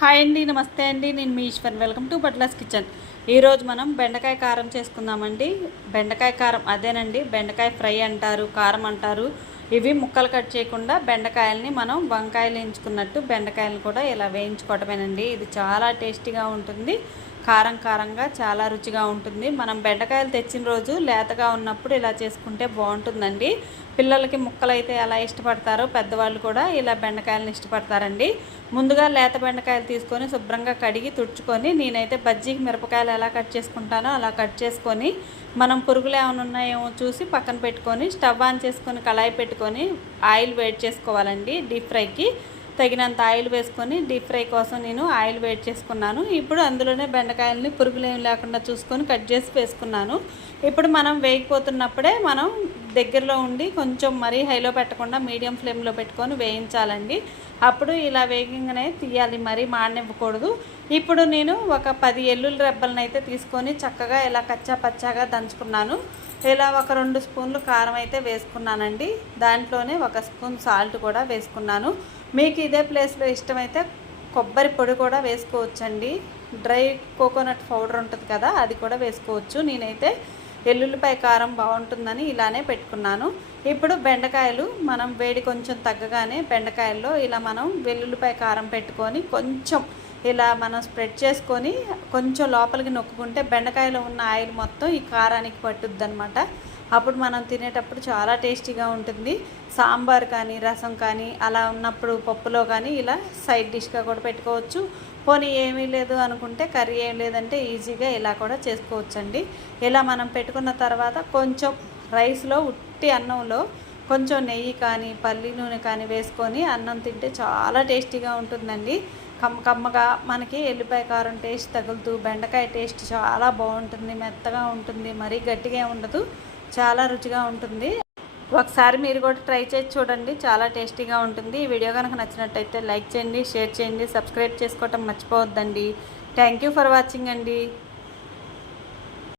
Hi అండి నమస్తే అండి. నేను మీ ఈశ్వర్. Welcome to బట్లాస్ kitchen. ఈరోజు మనం బెండకాయ కారం చేసుకుందామండి. బెండకాయ కారం అదేనండి. బెండకాయ ఫ్రై అంటారు కారం అంటారు. ఇవి ముక్కలు కట్ చేయకుండా బెండకాయలని మనం వంకాయలు వేయించుకున్నట్టు బెండకాయలను కూడా ఇలా వేయించుకోవటమేనండి. ఇది చాలా టేస్టీగా ఉంటుంది. కారం కారంగా చాలా రుచిగా ఉంటుంది. మనం బెండకాయలు తెచ్చిన రోజు లేతగా ఉన్నప్పుడు ఇలా చేసుకుంటే బాగుంటుందండి. పిల్లలకి ముక్కలు అయితే ఎలా ఇష్టపడతారో పెద్దవాళ్ళు కూడా ఇలా బెండకాయలను ఇష్టపడతారండి. ముందుగా లేత బెండకాయలు తీసుకొని శుభ్రంగా కడిగి తుడుచుకొని నేనైతే బజ్జీకి మిరపకాయలు ఎలా కట్ చేసుకుంటానో అలా కట్ చేసుకొని మనం పురుగులు ఏమైనా ఉన్నాయేమో చూసి పక్కన పెట్టుకొని స్టవ్ ఆన్ చేసుకొని కళాయి పెట్టుకొని ఆయిల్ వేడి చేసుకోవాలండి డీప్ ఫ్రైకి. తగినంత ఆయిల్ వేసుకొని డీప్ ఫ్రై కోసం నేను ఆయిల్ వేడి చేసుకున్నాను. ఇప్పుడు అందులోనే బెండకాయలని పురుగులేమి లేకుండా చూసుకొని కట్ చేసి వేసుకున్నాను. ఇప్పుడు మనం వేగిపోతున్నప్పుడే మనం దగ్గరలో ఉండి కొంచెం మరీ హైలో పెట్టకుండా మీడియం ఫ్లేమ్లో పెట్టుకొని వేయించాలండి. అప్పుడు ఇలా వేగంగానే తీయాలి మరీ మాడనివ్వకూడదు. ఇప్పుడు నేను ఒక పది ఎల్లుల రెబ్బలను అయితే తీసుకొని చక్కగా ఇలా కచ్చా పచ్చాగా దంచుకున్నాను. ఇలా ఒక రెండు స్పూన్లు కారం అయితే వేసుకున్నానండి. దాంట్లోనే ఒక స్పూన్ సాల్ట్ కూడా వేసుకున్నాను. మీకు ఇదే ప్లేస్లో ఇష్టమైతే కొబ్బరి పొడి కూడా వేసుకోవచ్చండి. డ్రై కోకోనట్ పౌడర్ ఉంటుంది కదా అది కూడా వేసుకోవచ్చు. నేనైతే ఎల్లుల్లిపాయ కారం బాగుంటుందని ఇలానే పెట్టుకున్నాను. ఇప్పుడు బెండకాయలు మనం వేడి కొంచెం తగ్గగానే బెండకాయల్లో ఇలా మనం వెల్లుల్లిపాయ కారం పెట్టుకొని కొంచెం ఇలా మనం స్ప్రెడ్ చేసుకొని కొంచెం లోపలికి నొక్కుంటే బెండకాయలో ఉన్న ఆయిల్ మొత్తం ఈ కారానికి పట్టుద్ది అనమాట అప్పుడు మనం తినేటప్పుడు చాలా టేస్టీగా ఉంటుంది. సాంబార్ కానీ రసం కానీ అలా ఉన్నప్పుడు పప్పులో కానీ ఇలా సైడ్ డిష్గా కూడా పెట్టుకోవచ్చు. పోనీ ఏమీ లేదు అనుకుంటే కర్రీ ఏం లేదంటే ఈజీగా ఇలా కూడా చేసుకోవచ్చండి. ఇలా మనం పెట్టుకున్న తర్వాత కొంచెం రైస్లో ఉట్టి అన్నంలో కొంచెం నెయ్యి కానీ పల్లి నూనె కానీ వేసుకొని అన్నం తింటే చాలా టేస్టీగా ఉంటుందండి. కమ్మ కమ్మగా మనకి ఎల్లిపాయ కారం టేస్ట్ తగులుతూ బెండకాయ టేస్ట్ చాలా బాగుంటుంది మెత్తగా ఉంటుంది మరీ గట్టిగా ఉండదు చాలా రుచిగా ఉంటుంది. ఒకసారి మీరు కూడా ట్రై చేసి చూడండి చాలా టేస్టీగా ఉంటుంది. ఈ వీడియో కనుక నచ్చినట్టయితే లైక్ చేయండి షేర్ చేయండి సబ్స్క్రైబ్ చేసుకోవటం మర్చిపోవద్దండి. థ్యాంక్ యూ ఫర్ వాచింగ్ అండి.